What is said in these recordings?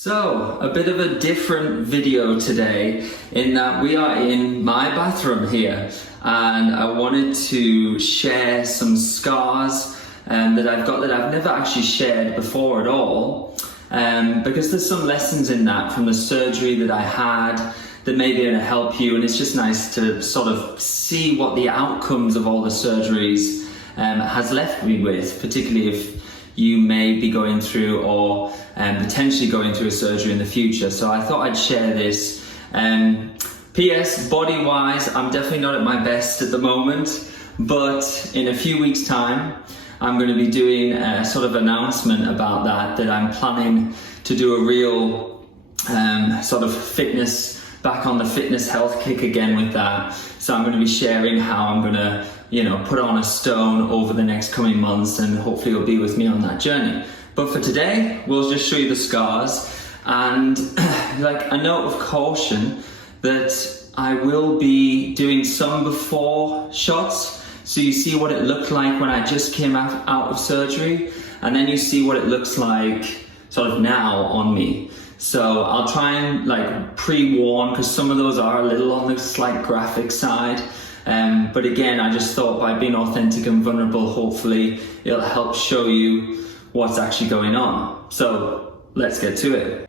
So, a bit of a different video today in that we are in my bathroom here, and I wanted to share some scars that I've got that I've never actually shared before at all, because there's some lessons in that from the surgery that I had that may be able to help you, and it's just nice to sort of see what the outcomes of all the surgeries has left me with, particularly if you may be going through or potentially going through a surgery in the future. So I thought I'd share this. P.S. body-wise, I'm definitely not at my best at the moment, but in a few weeks' time, I'm going to be doing a sort of announcement about that I'm planning to do a real sort of fitness, back on the fitness health kick again with that. So I'm going to be sharing how I'm going to, put on a stone over the next coming months, and hopefully you'll be with me on that journey. But for today, we'll just show you the scars, and like a note of caution that I will be doing some before shots, so you see what it looked like when I just came out of surgery, and then you see what it looks like sort of now on me. So I'll try and pre-warn, because some of those are a little on the slight graphic side. But again, I just thought by being authentic and vulnerable, hopefully it'll help show you what's actually going on. So let's get to it.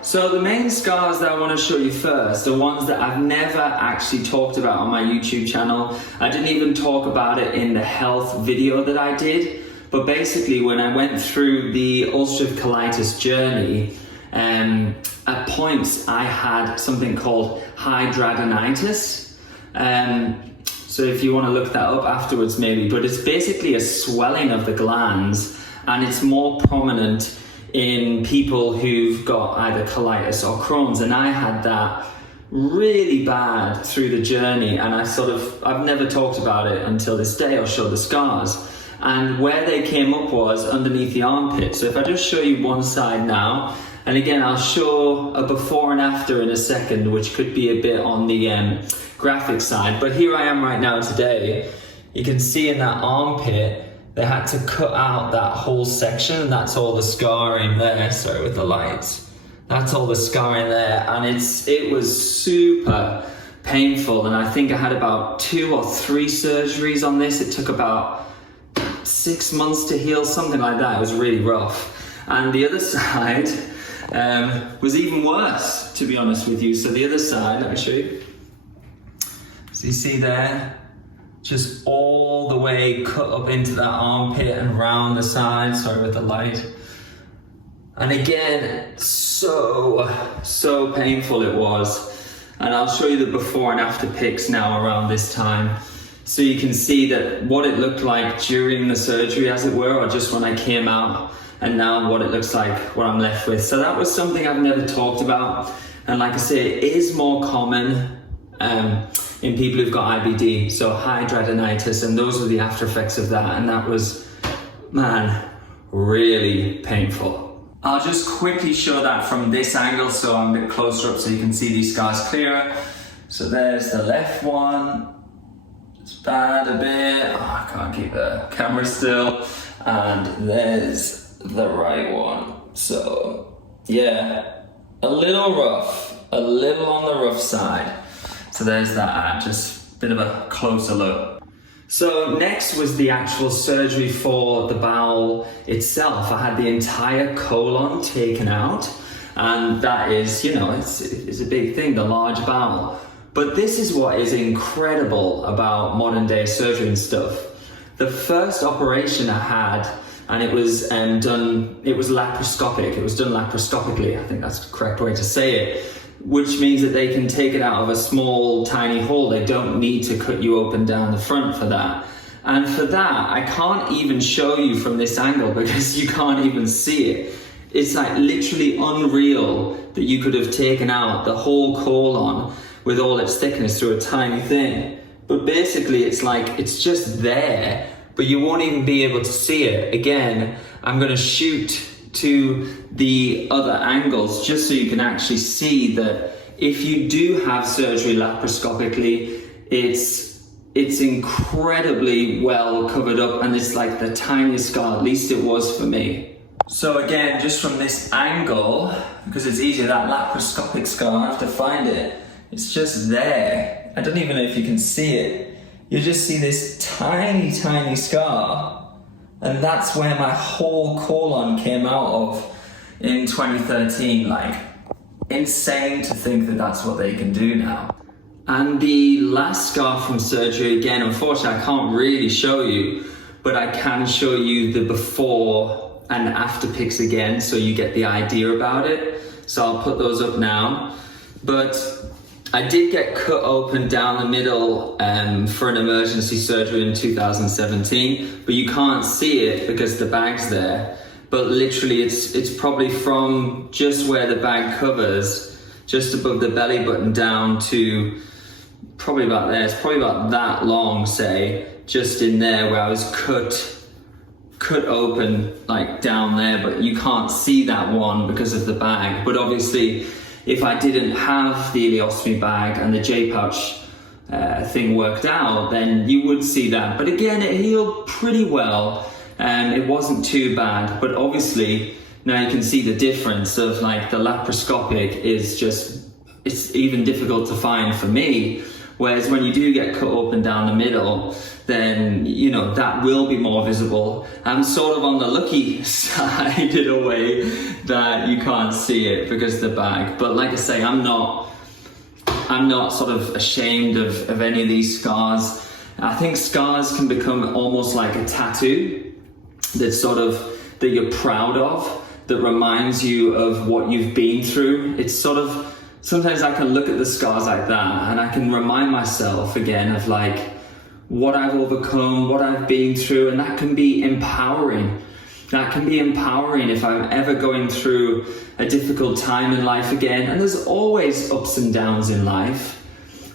So the main scars that I want to show you first are ones that I've never actually talked about on my YouTube channel. I didn't even talk about it in the health video that I did. But basically, when I went through the ulcerative colitis journey, at points I had something called Hidradenitis. So if you want to look that up afterwards maybe, but it's basically a swelling of the glands, and it's more prominent in people who've got either colitis or Crohn's, and I had that really bad through the journey, and I've never talked about it until this day. I'll show the scars, and where they came up was underneath the armpit. So if I just show you one side now, and again I'll show a before and after in a second, which could be a bit on the graphic side, but here I am right now today. You can see in that armpit they had to cut out that whole section, and that's all the scarring there. Sorry with the lights. That's all the scarring there, and it was super painful, and I think I had about 2 or 3 surgeries on this. It took about 6 months to heal, something like that. It was really rough. And the other side was even worse, to be honest with you. So the other side, let me show you. So you see there, just all the way cut up into that armpit and round the side. Sorry with the light. And again, so painful it was. And I'll show you the before and after pics now around this time, so you can see that what it looked like during the surgery, as it were, or just when I came out, and now what it looks like, what I'm left with. So that was something I've never talked about. And like I say, it is more common in people who've got IBD, so hidradenitis, and those are the after effects of that. And that was, man, really painful. I'll just quickly show that from this angle, so I'm a bit closer up so you can see these scars clearer. So there's the left one. It's bad a bit. Oh, I can't keep the camera still. And there's the right one. So yeah, a little rough, a little on the rough side. So there's that, just a bit of a closer look. So next was the actual surgery for the bowel itself. I had the entire colon taken out, and that is, it's a big thing, the large bowel. But this is what is incredible about modern day surgery and stuff. The first operation I had, and it was laparoscopic. It was done laparoscopically. I think that's the correct way to say it, which means that they can take it out of a small, tiny hole. They don't need to cut you open down the front for that. And for that, I can't even show you from this angle because you can't even see it. It's like literally unreal that you could have taken out the whole colon with all its thickness through a tiny thing. But basically it's like, it's just there, but you won't even be able to see it. Again, I'm gonna shoot to the other angles just so you can actually see that if you do have surgery laparoscopically, it's it's incredibly well covered up, and it's like the tiniest scar, at least it was for me. So again, just from this angle, because it's easier, that laparoscopic scar, I have to find it. It's just there. I don't even know if you can see it. You just see this tiny, tiny scar, and that's where my whole colon came out of in 2013. Like, insane to think that that's what they can do now. And the last scar from surgery, again, unfortunately I can't really show you, but I can show you the before and after pics again, so you get the idea about it. So I'll put those up now. But I did get cut open down the middle for an emergency surgery in 2017, but you can't see it because the bag's there. But literally it's probably from just where the bag covers, just above the belly button down to probably about there. It's probably about that long, say, just in there where I was cut open, like down there, but you can't see that one because of the bag. But obviously, if I didn't have the ileostomy bag and the J-pouch thing worked out, then you would see that. But again, it healed pretty well. It wasn't too bad, but obviously now you can see the difference of like the laparoscopic is just, it's even difficult to find for me. Whereas when you do get cut open down the middle, then, you know, that will be more visible. I'm sort of on the lucky side in a way that you can't see it because of the bag. But like I say, I'm not sort of ashamed of any of these scars. I think scars can become almost like a tattoo that's sort of, that you're proud of, that reminds you of what you've been through. It's sort of, sometimes I can look at the scars like that and I can remind myself again of like what I've overcome, what I've been through, and that can be empowering. That can be empowering if I'm ever going through a difficult time in life again. And there's always ups and downs in life.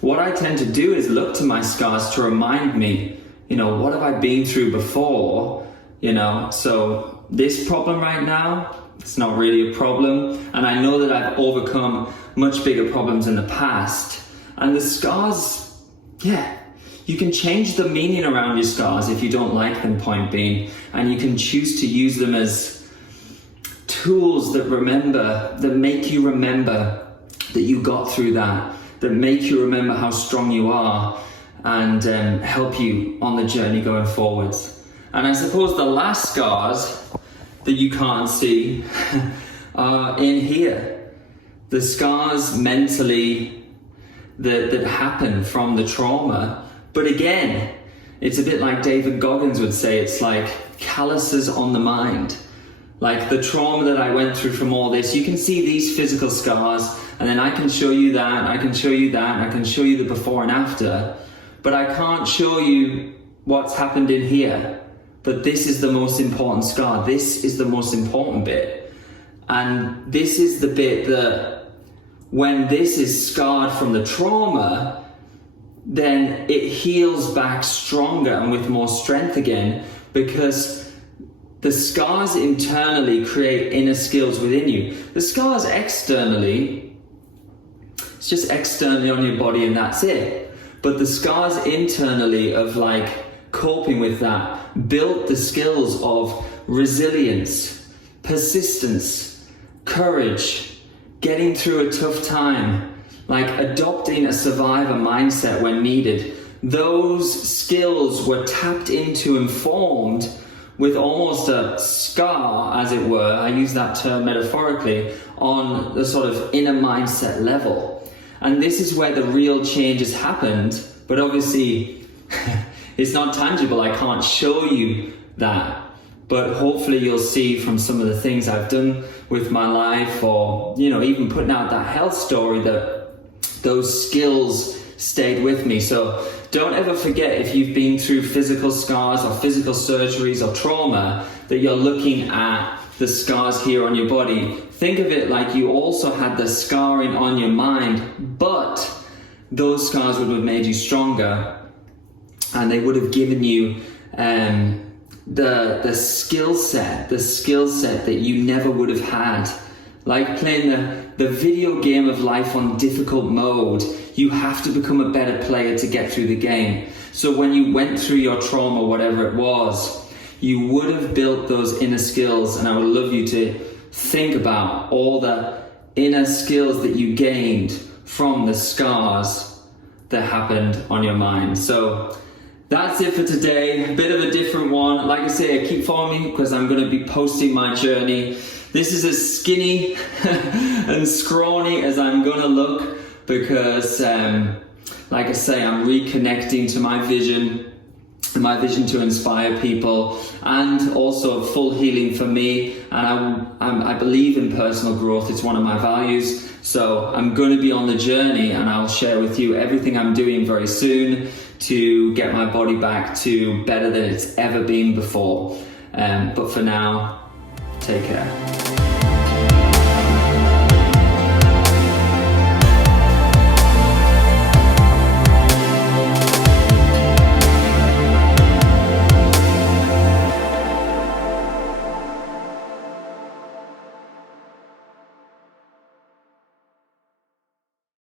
What I tend to do is look to my scars to remind me, you know, what have I been through before, you know? So this problem right now, it's not really a problem. And I know that I've overcome much bigger problems in the past. And the scars, yeah, you can change the meaning around your scars if you don't like them, point being. And you can choose to use them as tools that make you remember that you got through that make you remember how strong you are, and help you on the journey going forwards. And I suppose the last scars that you can't see are in here. The scars mentally that happen from the trauma. But again, it's a bit like David Goggins would say, it's like calluses on the mind. Like the trauma that I went through from all this, you can see these physical scars, and then I can show you that, I can show you that, I can show you the before and after, but I can't show you what's happened in here. But this is the most important scar. This is the most important bit. And this is the bit that when this is scarred from the trauma, then it heals back stronger and with more strength again, because the scars internally create inner skills within you. The scars externally, it's just externally on your body and that's it. But the scars internally of like coping with that built the skills of resilience, persistence, courage, getting through a tough time, like adopting a survivor mindset when needed. Those skills were tapped into and formed with almost a scar, as it were, I use that term metaphorically, on the sort of inner mindset level. And this is where the real change has happened, but obviously it's not tangible, I can't show you that. But hopefully you'll see from some of the things I've done with my life, or, you know, even putting out that health story, that those skills stayed with me. So don't ever forget, if you've been through physical scars or physical surgeries or trauma, that you're looking at the scars here on your body. Think of it like you also had the scarring on your mind, but those scars would have made you stronger, and they would have given you the skill set that you never would have had. Like playing the video game of life on difficult mode, you have to become a better player to get through the game. So when you went through your trauma, whatever it was, you would have built those inner skills, and I would love you to think about all the inner skills that you gained from the scars that happened on your mind. So that's it for today. A bit of a different one. Like I say, keep following me because I'm going to be posting my journey. This is as skinny and scrawny as I'm going to look because, like I say, I'm reconnecting to my vision to inspire people, and also full healing for me. And I believe in personal growth. It's one of my values. So I'm going to be on the journey, and I'll share with you everything I'm doing very soon to get my body back to better than it's ever been before. But for now, take care.